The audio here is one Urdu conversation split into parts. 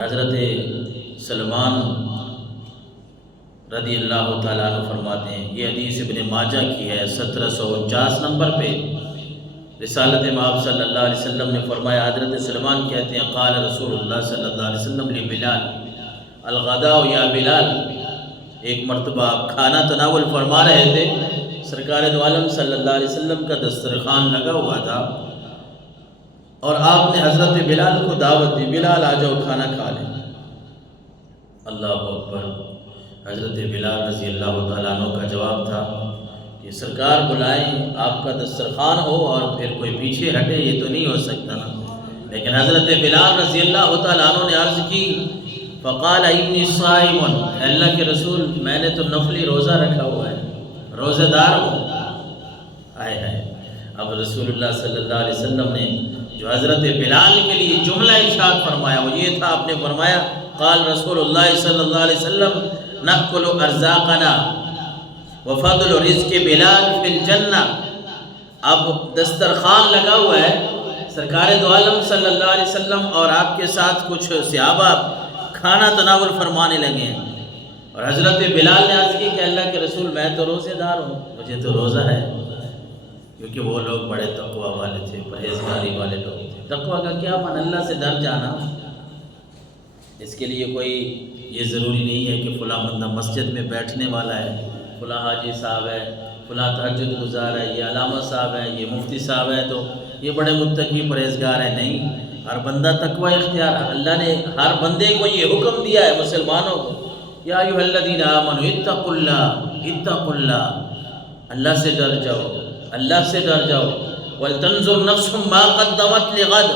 حضرت سلمان رضی اللہ تعالیٰ عنہ فرماتے ہیں، یہ حدیث ابن ماجہ کی ہے 1749 نمبر پہ۔ رسالت مآب صلی اللہ علیہ وسلم نے فرمایا، حضرت سلمان کہتے ہیں قال رسول اللہ صلی اللہ علیہ وسلم لبلال الغداء یا بلال۔ ایک مرتبہ آپ کھانا تناول فرما رہے تھے، سرکار دو عالم صلی اللہ علیہ وسلم کا دسترخوان لگا ہوا تھا اور آپ نے حضرت بلال کو دعوت دی، بلال آ جاؤ کھانا کھا لیں۔ اللہ اکبر۔ حضرت بلال رضی اللہ تعالیٰ عنہ کا جواب تھا کہ سرکار بلائیں، آپ کا دسترخوان ہو اور پھر کوئی پیچھے ہٹے، یہ تو نہیں ہو سکتا نا۔ لیکن حضرت بلال رضی اللہ تعالیٰ عنہ نے عرض کی، فقال انی صائم، اللہ کے رسول میں نے تو نفلی روزہ رکھا ہوا ہے، روزہ دار ہوں۔ آئے ہائے۔ اب رسول اللہ صلی اللہ علیہ وسلم نے جو حضرت بلال کے لیے جملہ ارشاد فرمایا وہ یہ تھا، آپ نے فرمایا قال رسول اللہ صلی اللہ علیہ وسلم نأکل ارزاقنا وفضل رزق بلال فی الجنہ۔ اب دسترخوان لگا ہوا ہے، سرکار دو عالم صلی اللہ علیہ وسلم اور آپ کے ساتھ کچھ صحابہ کھانا تناول فرمانے لگے ہیں، اور حضرت بلال نے عرض کی کہ اللہ کے رسول میں تو روزے دار ہوں، مجھے تو روزہ ہے، کیونکہ وہ لوگ بڑے تقوی والے تھے، پرہیزگاری والے لوگ تھے۔ تقوی کا کیا معنی؟ اللہ سے ڈر جانا۔ اس کے لیے کوئی یہ ضروری نہیں ہے کہ فلاں بندہ مسجد میں بیٹھنے والا ہے، فلاں حاجی صاحب ہے، فلاں تہجد گزار ہے، یہ علامہ صاحب ہے، یہ مفتی صاحب ہے تو یہ بڑے متقی پرہیزگار ہیں۔ نہیں، ہر بندہ تقوی اختیار ہے۔ اللہ نے ہر بندے کو یہ حکم دیا ہے مسلمانوں کو، یا ایھا الذین آمنوا اتقوا اللہ، اتقوا اللہ، اللہ سے ڈر جاؤ، اللہ سے ڈر جاؤ۔ وَلْتَنْظُرْ نَفْسٌ مَا قَدَّمَتْ لِغَدٍ،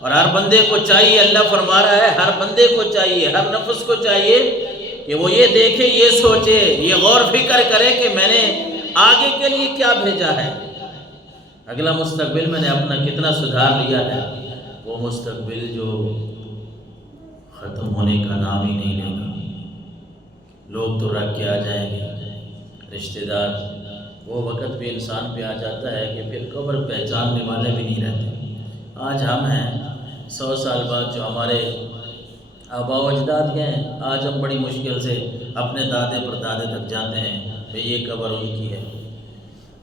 اور ہر بندے کو چاہیے، اللہ فرما رہا ہے ہر بندے کو چاہیے، ہر نفس کو چاہیے کہ وہ یہ دیکھے، یہ سوچے، یہ غور فکر کرے کہ میں نے آگے کے لیے کیا بھیجا ہے، اگلا مستقبل میں نے اپنا کتنا سدھار لیا ہے۔ وہ مستقبل جو ختم ہونے کا نام ہی نہیں لے گا۔ لوگ تو رکھ کے آ جائیں گے، رشتہ دار، وہ وقت بھی انسان پہ آ جاتا ہے کہ پھر قبر پہچاننے والے بھی نہیں رہتے۔ آج ہم ہیں، 100 سال بعد جو ہمارے آباء و اجداد گئے ہیں، آج ہم بڑی مشکل سے اپنے دادے پردادے تک جاتے ہیں کہ یہ قبر ان کی ہے،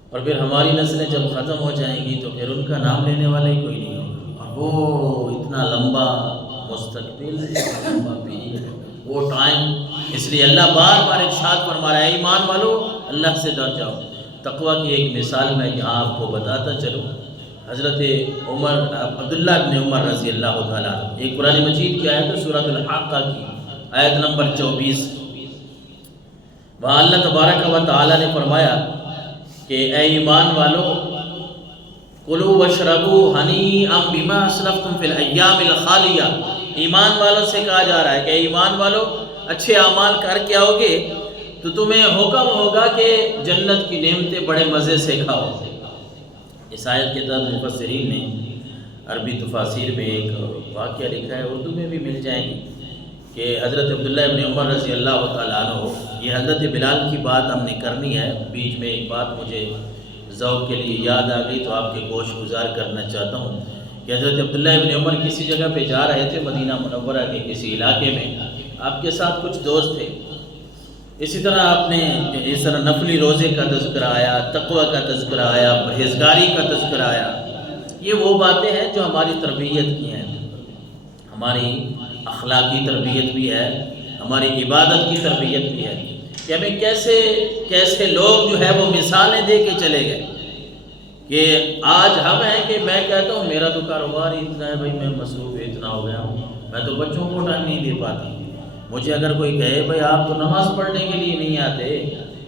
اور پھر ہماری نسلیں جب ختم ہو جائیں گی تو پھر ان کا نام لینے والا ہی کوئی نہیں ہوگا۔ اور وہ اتنا لمبا مستقبل، لمبا پیریڈ، وہ ٹائم، اس لیے اللہ بار بار ارشاد فرما رہا ہے ایمان والو اللہ سے ڈر جاؤ۔ تقوی کی ایک مثال میں یہاں آپ کو بتاتا چلوں۔ حضرت عمر عبداللہ بن عمر رضی اللہ تعالیٰ، ایک قرآن مجید کی آیت ہے سورۃ الحاقہ کی آیت نمبر 24، وہاں اللہ تبارک و تعالیٰ نے فرمایا کہ اے ایمان والو کلوا واشربوا ہنیئا بما اسلفتم فی الایام الخالیہ۔ ایمان والوں سے کہا جا رہا ہے کہ ایمان والو اچھے اعمال کر کے آؤ گے تو تمہیں حکم ہوگا کہ جنت کی نعمتیں بڑے مزے سے کھاؤ۔ اس آیت کے تحت مفسرین نے عربی تفاسیر میں ایک واقعہ لکھا ہے، اردو میں بھی مل جائیں گی، کہ حضرت عبداللہ ابن عمر رضی اللہ تعالیٰ عنہ، یہ حضرت بلال کی بات ہم نے کرنی ہے، بیچ میں ایک بات مجھے ذوق کے لیے یاد آ گئی تو آپ کے گوش گزار کرنا چاہتا ہوں کہ حضرت عبداللہ ابن عمر کسی جگہ پہ جا رہے تھے، مدینہ منورہ کے کسی علاقے میں، آپ کے ساتھ کچھ دوست تھے۔ اسی طرح آپ نے اس طرح نفلی روزے کا تذکرہ آیا، تقوی کا تذکرہ آیا، پرہیزگاری کا تذکرہ آیا۔ یہ وہ باتیں ہیں جو ہماری تربیت کی ہیں، ہماری اخلاقی تربیت بھی ہے، ہماری عبادت کی تربیت بھی ہے، کہ ہمیں کیسے کیسے لوگ جو ہے وہ مثالیں دے کے چلے گئے۔ کہ آج ہم ہیں کہ میں کہتا ہوں میرا تو کاروبار ہی اتنا ہے بھائی، میں مصروف اتنا ہو گیا ہوں، میں تو بچوں کو ٹائم نہیں دے پاتی۔ مجھے اگر کوئی کہے بھائی آپ تو نماز پڑھنے کے لیے نہیں آتے،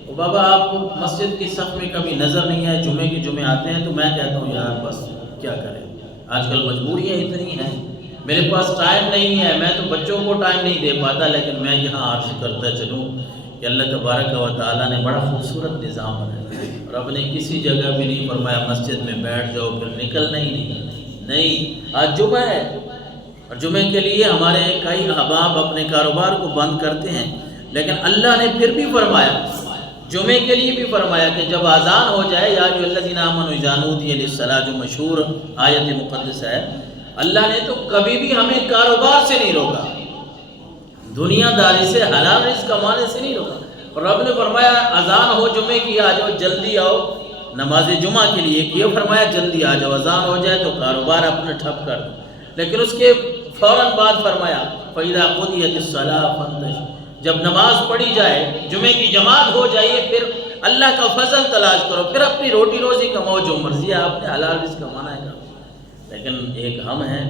تو بابا آپ کو مسجد کی صف میں کبھی نظر نہیں آئے، جمعے کے جمعے آتے ہیں، تو میں کہتا ہوں یار بس کیا کریں، آج کل مجبوریاں اتنی ہیں، میرے پاس ٹائم نہیں ہے، میں تو بچوں کو ٹائم نہیں دے پاتا۔ لیکن میں یہاں عرض کرتا چلوں کہ اللہ تبارک و تعالیٰ نے بڑا خوبصورت نظام بنایا، اور اب نے کسی جگہ بھی نہیں فرمایا مسجد میں بیٹھ جاؤ پھر نکلنا ہی نہیں۔ آج جمعہ ہے اور جمعے کے لیے ہمارے کئی احباب اپنے کاروبار کو بند کرتے ہیں، لیکن اللہ نے پھر بھی فرمایا، جمعے کے لیے بھی فرمایا کہ جب اذان ہو جائے، یا ایھا الذین آمنوا اذا نودی للصلاۃ، جو مشہور آیت مقدس ہے، اللہ نے تو کبھی بھی ہمیں کاروبار سے نہیں روکا۔ دنیا داری سے، حلال رزق کمانے سے نہیں روکا۔ اور رب نے فرمایا اذان ہو جمعے کی آ جاؤ، جلدی آؤ نماز جمعہ کے لیے کیوں، فرمایا جلدی آ جاؤ، اذان ہو جائے تو کاروبار اپنے ٹھپ کر دو۔ لیکن اس کے فوراً بعد فرمایا فَإِذَا قُضِيَتِ الصَّلَاةُ فَانتَشِرُوا، جب نماز پڑھی جائے، جمعے کی جماعت ہو جائیے، پھر اللہ کا فضل تلاش کرو، پھر اپنی روٹی روزی کماؤ، جو مرضی ہے آپ نے حلال رزق کمانا ہے کرو۔ لیکن ایک ہم ہیں،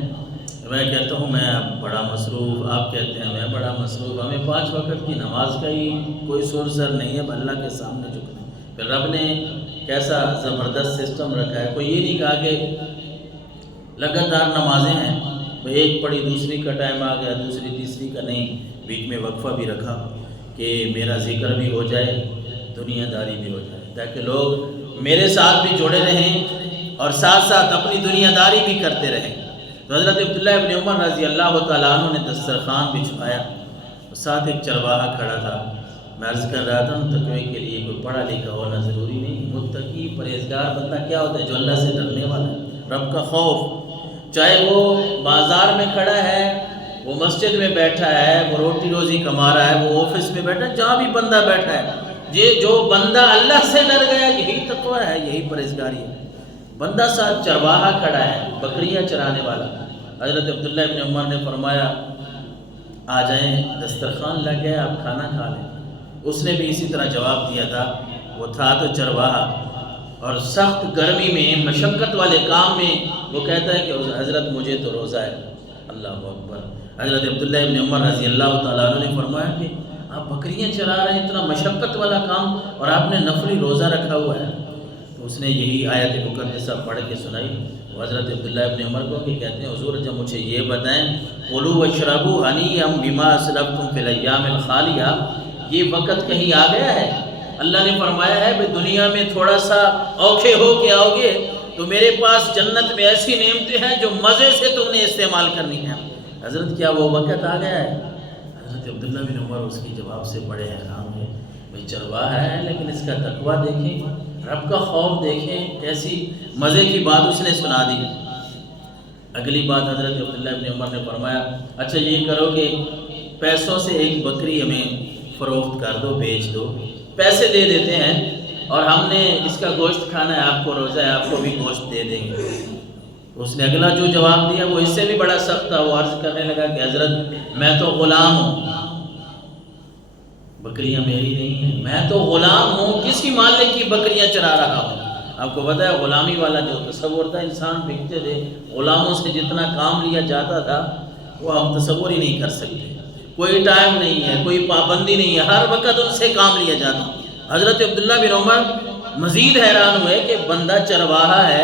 میں کہتا ہوں میں بڑا مصروف، آپ کہتے ہیں میں بڑا مصروف، ہمیں 5 وقت کی نماز کا ہی کوئی سر سر نہیں ہے اللہ کے سامنے جھکنا۔ پھر رب نے کیسا زبردست سسٹم رکھا ہے، کوئی یہ نہیں کہا کہ لگاتار نمازیں ہیں، ایک پڑھی دوسری کا ٹائم آ گیا، دوسری تیسری کا نہیں، بیچ میں وقفہ بھی رکھا کہ میرا ذکر بھی ہو جائے، دنیا داری بھی ہو جائے، تاکہ لوگ میرے ساتھ بھی جڑے رہیں اور ساتھ ساتھ اپنی دنیا داری بھی کرتے رہیں۔ تو حضرت عبداللہ ابن عمر رضی اللہ تعالیٰ عنہ نے دسترخوان بچھوایا، ساتھ ایک چرواہا کھڑا تھا۔ میں عرض کر رہا تھا تقوی کے لیے کوئی پڑھا لکھا ہونا ضروری نہیں، متقی پرہیزگار بندہ کیا ہوتا ہے؟ جو اللہ سے ڈرنے والا ہے، رب کا خوف، چاہے وہ بازار میں کھڑا ہے، وہ مسجد میں بیٹھا ہے، وہ روٹی روزی کما رہا ہے، وہ آفس میں بیٹھا ہے، جہاں بھی بندہ بیٹھا ہے، یہ جو بندہ اللہ سے ڈر گیا یہی تقوی ہے، یہی پرہیزگاری ہے۔ بندہ ساتھ چرواہا کھڑا ہے، بکریاں چرانے والا۔ حضرت عبداللہ ابن عمر نے فرمایا آ جائیں، دسترخوان لگ گیا، آپ کھانا کھا لیں۔ اس نے بھی اسی طرح جواب دیا تھا، وہ تھا تو چرواہا، اور سخت گرمی میں، مشقت والے کام میں وہ کہتا ہے کہ حضرت مجھے تو روزہ ہے۔ اللہ اکبر۔ حضرت عبداللہ ابن عمر رضی اللہ تعالیٰ عنہ نے فرمایا کہ آپ بکریاں چرا رہے ہیں، اتنا مشقت والا کام، اور آپ نے نفلی روزہ رکھا ہوا ہے۔ تو اس نے یہی آیت مقدسہ پڑھ کے سنائی وہ حضرت عبداللہ ابن عمر کو، کہ کہتے ہیں حضور جب مجھے یہ بتائیں کُلُوا وَاشْرَبُوا هَنِيًّا بِمَا أَسْلَفْتُمْ فِي الْأَيَّامِ الْخَالِيَةِ، یہ وقت کہیں آ گیا ہے؟ اللہ نے فرمایا ہے کہ دنیا میں تھوڑا سا اوکھے ہو کے آؤ گے تو میرے پاس جنت میں ایسی نعمتیں ہیں جو مزے سے تم نے استعمال کرنی ہیں۔ حضرت کیا وہ وقت آ گیا ہے؟ حضرت عبداللہ بن عمر اس کی جواب سے بڑے حیران ہوئے، بھائی چرواہا ہے لیکن اس کا تقویٰ دیکھیں، رب کا خوف دیکھیں، کیسی مزے کی بات اس نے سنا دی۔ اگلی بات حضرت عبداللہ بن عمر نے فرمایا اچھا یہ کرو کہ پیسوں سے ایک بکری ہمیں فروخت کر دو، بیچ دو، پیسے دے دیتے ہیں، اور ہم نے اس کا گوشت کھانا ہے، آپ کو روزہ ہے، آپ کو بھی گوشت دے دیں گے۔ اس نے اگلا جو جواب دیا وہ اس سے بھی بڑا سخت تھا، وہ عرض کرنے لگا کہ حضرت میں تو غلام ہوں، بکریاں میری نہیں ہیں، میں تو غلام ہوں، کسی مالک کی بکریاں چرا رہا ہوں۔ آپ کو پتہ ہے غلامی والا جو تصور تھا، انسان بکتے تھے، غلاموں سے جتنا کام لیا جاتا تھا وہ ہم تصور ہی نہیں کر سکتے۔ کوئی ٹائم نہیں ہے، کوئی پابندی نہیں ہے، ہر وقت ان سے کام لیا جاتا۔ حضرت عبداللہ بن عمر مزید حیران ہوئے کہ بندہ چرواہا ہے،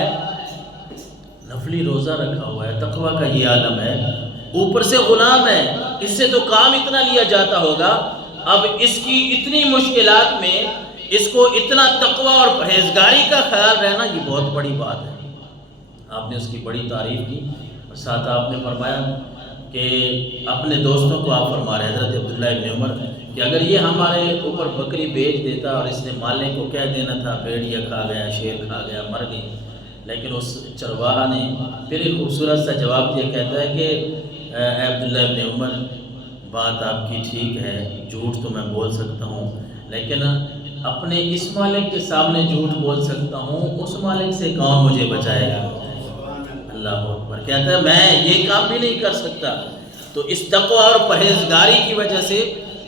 نفلی روزہ رکھا ہوا ہے، تقویٰ کا یہ عالم ہے، اوپر سے غلام ہے، اس سے تو کام اتنا لیا جاتا ہوگا، اب اس کی اتنی مشکلات میں اس کو اتنا تقویٰ اور پرہیزگاری کا خیال رہنا، یہ بہت بڑی بات ہے۔ آپ نے اس کی بڑی تعریف کی، اور ساتھ آپ نے فرمایا کہ اپنے دوستوں کو آپ فرما رہے حضرت عبداللہ ابن عمر کہ اگر یہ ہمارے اوپر بکری بیچ دیتا اور اس نے مالک کو کہہ دینا تھا بھیڑیا کھا گیا، شیر کھا گیا، مر گئی، لیکن اس چرواہا نے پھر ایک خوبصورت سا جواب دیا، کہتا ہے کہ اے عبداللہ ابن عمر بات آپ کی ٹھیک ہے، جھوٹ تو میں بول سکتا ہوں، لیکن اپنے اس مالک کے سامنے جھوٹ بول سکتا ہوں، اس مالک سے کون مجھے بچائے گا؟ اللہ اکبر۔ کہتا ہے میں یہ کام بھی نہیں کر سکتا۔ تو اس تقویٰ اور پرہیزگاری کی وجہ سے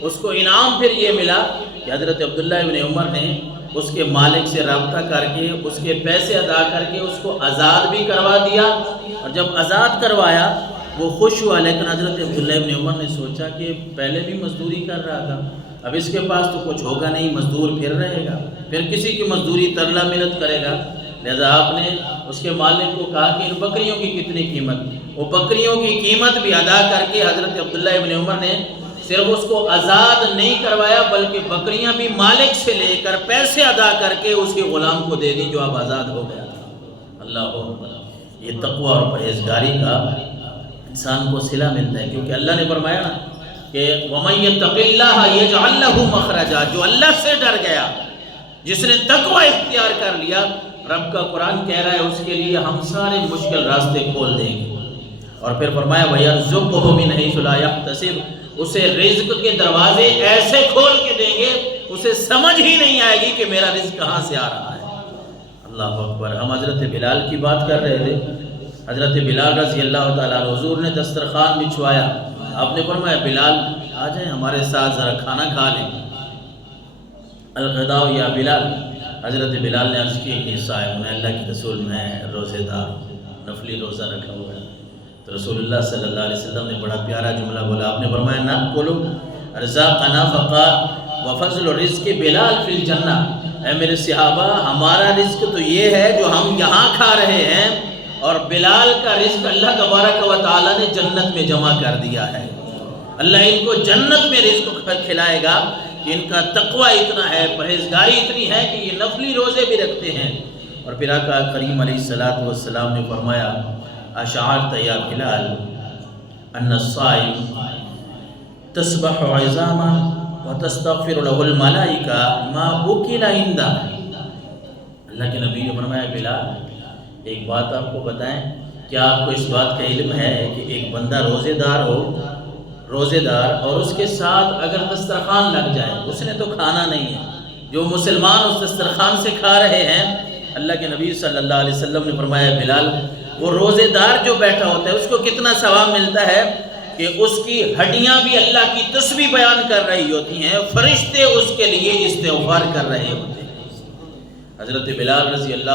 اس کو انعام پھر یہ ملا کہ حضرت عبداللہ ابن عمر نے اس کے مالک سے رابطہ کر کے اس کے پیسے ادا کر کے اس کو آزاد بھی کروا دیا، اور جب آزاد کروایا وہ خوش ہوا۔ لیکن حضرت عبداللہ ابن عمر نے سوچا کہ پہلے بھی مزدوری کر رہا تھا، اب اس کے پاس تو کچھ ہوگا نہیں، مزدور پھر رہے گا، پھر کسی کی مزدوری ترلا منت کرے گا، لہذا آپ نے اس کے مالک کو کہا کہ ان بکریوں کی کتنی قیمت، وہ بکریوں کی قیمت بھی ادا کر کے حضرت عبداللہ ابن عمر نے صرف اس کو آزاد نہیں کروایا بلکہ بکریاں بھی مالک سے لے کر پیسے ادا کر کے اس کے غلام کو دے دی جو اب آزاد ہو گیا تھا۔ اللہ اکبر۔ یہ تقویٰ اور پرہیزگاری کا انسان کو صلہ ملتا ہے، کیونکہ اللہ نے فرمایا نا کہ وَمَن يَتَّقِ اللَّهَ يَجْعَل لَّهُ مَخْرَجًا، جو اللہ سے ڈر گیا، جس نے تقویٰ اختیار کر لیا، رب کا قرآن کہہ رہا ہے اس کے لیے ہم سارے مشکل راستے کھول دیں گے۔ اور پھر فرمایا وَيَرْزُقْهُ مِنْ حَيْثُ لَا يَحْتَسِبُ، اسے رزق کے دروازے ایسے کھول کے دیں گے اسے سمجھ ہی نہیں آئے گی کہ میرا رزق کہاں سے آ رہا ہے۔ اللہ اکبر۔ ہم حضرت بلال کی بات کر رہے تھے۔ حضرت بلال رضی اللہ تعالیٰ عنہ، حضور نے دسترخوان بچھوایا، آپ نے فرمایا بلال آ جائیں ہمارے ساتھ ذرا کھانا کھا لیں۔ الغداء یا بلال، حضرت بلال نے عرض کی کہ صائم، اللہ کے رسول میں روزے دار، نفلی روزہ رکھا ہوا ہے۔ تو رسول اللہ صلی اللہ علیہ وسلم نے بڑا پیارا جملہ بولا، آپ نے فرمایا ناکلوا ارزاقنا فقال وفضل رزق بلال فی الجنہ۔ اے میرے صحابہ، ہمارا رزق تو یہ ہے جو ہم یہاں کھا رہے ہیں، اور بلال کا رزق اللہ تبارک و تعالیٰ نے جنت میں جمع کر دیا ہے۔ اللہ ان کو جنت میں رزق کھلائے گا کہ ان کا تقوی اتنا ہے، پرہیزگاری اتنی ہے کہ یہ نفلی روزے بھی رکھتے ہیں۔ اور پھر آقا کریم علیہ السلام نے فرمایا اشعرت یا بلال ان الصائم تصبح عظاما وتستغفر له الملائکہ ما بکل عندہ۔ اللہ کے نبی نے فرمایا بلال ایک بات آپ کو بتائیں، کیا آپ کو اس بات کا علم ہے کہ ایک بندہ روزے دار اور اس کے ساتھ اگر دسترخوان لگ جائے، اس نے تو کھانا نہیں ہے، جو مسلمان اس دسترخوان سے کھا رہے ہیں، اللہ کے نبی صلی اللہ علیہ وسلم نے فرمایا بلال وہ روزے دار جو بیٹھا ہوتا ہے اس کو کتنا ثواب ملتا ہے کہ اس کی ہڈیاں بھی اللہ کی تسبیح بیان کر رہی ہوتی ہیں، فرشتے اس کے لیے استغفار کر رہے ہوتے ہیں۔ حضرت بلال رضی اللہ